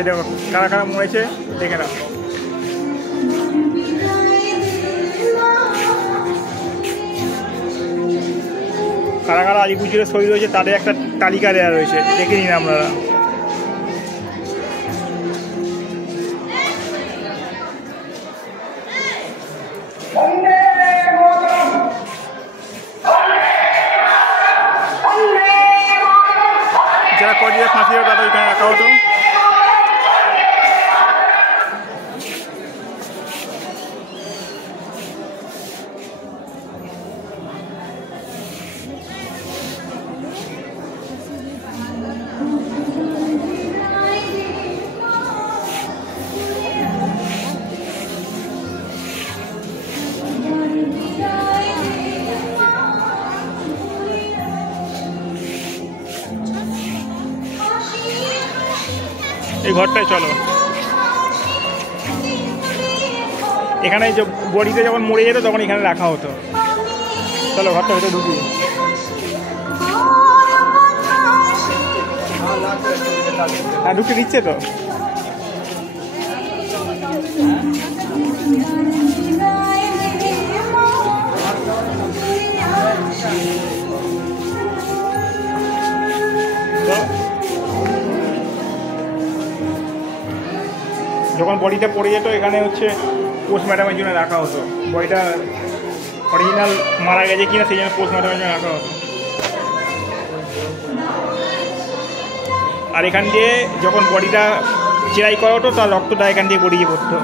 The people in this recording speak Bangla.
এটা কারা কারা মরেছে দেখে নাও। কারা কারা আলিপুর শহীদ হয়েছে তাদের একটা তালিকা দেওয়া রয়েছে, দেখে নিন আপনারা। যারা কদিনে ফাঁসি হবে তাদের এখানে রাখা হতো। এই ঘরটায় চলো, এখানে যে বডিতে যখন মরে যেত তখন এখানে রাখা হতো। চলো ঘরটা ভেতরে ঢুকি। হ্যাঁ ঢুকে দিচ্ছে তো। যখন বডিটা পড়ে যেত এখানে হচ্ছে পোস্টমর্টমের জন্য রাখা হতো। বডিটা অরিজিনাল মারা গেছে কিনা সেই জন্য পোস্টমর্টমের জন্য রাখা হতো। আর এখান দিয়ে যখন বডিটা চেরাই করা হতো তার রক্তটা এখান দিয়ে গড়িয়ে পড়তো।